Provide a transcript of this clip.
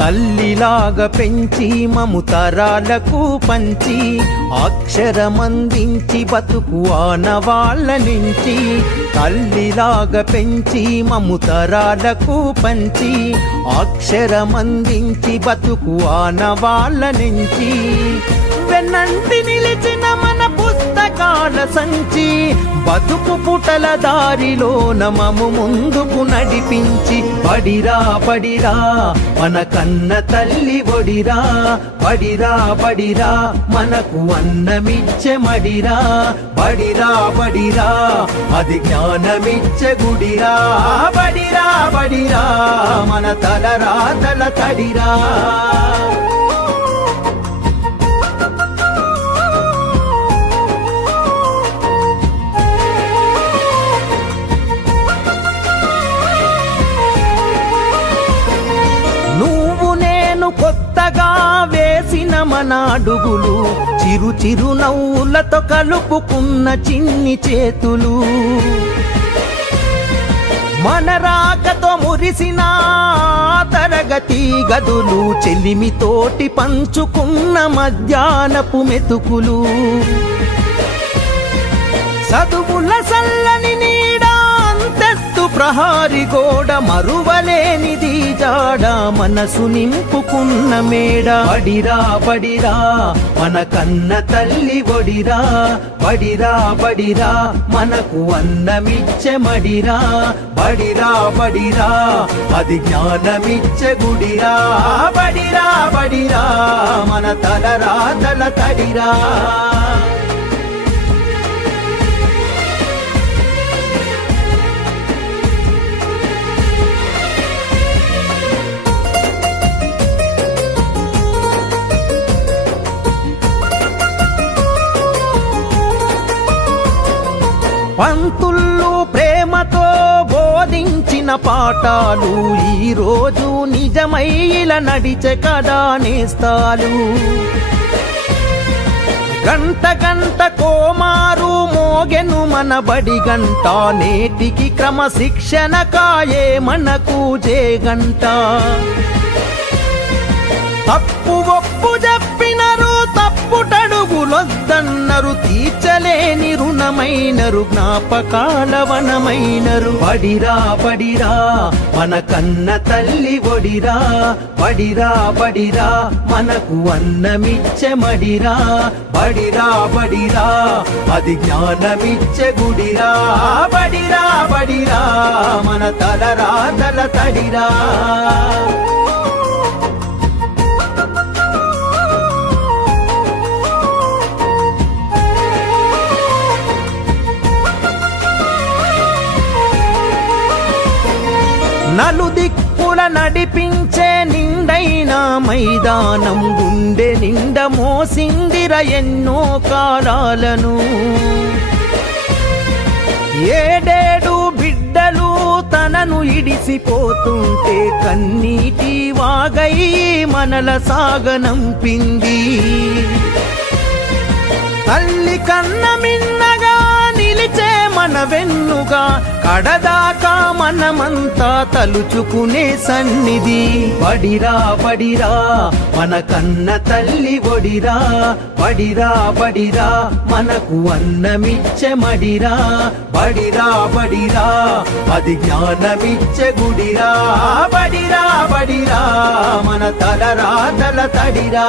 తల్లిలాగా పెంచి మము తరాలకు పంచి అక్షరమందించి బతుకు ఆనవాళ్ళ నుంచి. తల్లిలాగా పెంచి మము తరాలకు పంచి అక్షరమందించి బతుకు ఆనవాళ్ళ నుంచి. వెన్నంటి నిలిచిన మన పుస్తకాల సంచి బతుకు పుటల దారిలో నమము ముందుకు నడిపించి పడిరా పడిరా మన కన్న తల్లి ఒడిరా పడిరా పడిరా మనకు అన్నమిచ్చే మడిరా పడిరా పడిరా అది జ్ఞానమిచ్చే గుడిరా పడిరా పడిరా మన తల రాతల తడిరా. మన అడుగులు చిరు చిరు నవ్వులతో కలుపుకున్న చిన్ని చేతులు. మన రాకతో మురిసిన తరగతి గదులు చెలిమితోటి పంచుకున్న మధ్యాహ్నపు మెతుకులు. చదువుల సల్లని ప్రహారి గోడ మరువలేనిది జాడ మనసు నింపుకున్న మేడ. పడిరా పడిరా మన కన్న తల్లి ఒడిరా. పడిరా పడిరా మనకు అన్నమిచ్చే మడిరా. పడిరా పడిరా అది జ్ఞానమిచ్చే గుడిరా. పడిరా పడిరా మన తల రాతల తడిరా. పంతుళ్ళు ప్రేమతో బోధించిన పాఠాలు ఈ నిజమై ఇలా నడిచే కదా నేస్తాలు. గంట గంట కోమారు మోగెను మన బడి గంట నేటికి క్రమశిక్షణ కాయే మనకు జే గంట తప్పు ఒప్పు తప్పుటడుగులొద్దన్నరు తీర్చలేని రుణమైనరు జ్ఞాపకాల వనమైనరు పడిరా పడిరా మన కన్న తల్లి ఒడిరా. పడిరా పడిరా మనకు అన్నమిచ్చే మడిరా. బడిరా బడిరా అది జ్ఞానమిచ్చే గుడిరా. బడిరా బడిరా మన తల రాతల తడిరా. నలుదిక్కుల నడిపించే నిండైన మైదానం గుండె నిండ మోసిందిర ఎన్నో కాలాలను. ఏడేడు బిడ్డలు తనను ఇడిసిపోతుంటే కన్నీటి వాగై మనల సాగనంపింది. తల్లి కన్న మన వెన్నుగా కడదాకా మనమంతా తలుచుకునే సన్నిధి. పడిరా పడిరా మన కన్న తల్లి ఒడిరా. బడిరా పడిరా మనకు అన్నమిచ్చే మడిరా. బడిరా బడిరా అది జ్ఞానమిచ్చే గుడిరా. బడిరా బడిరా మన తలరా తల తడిరా.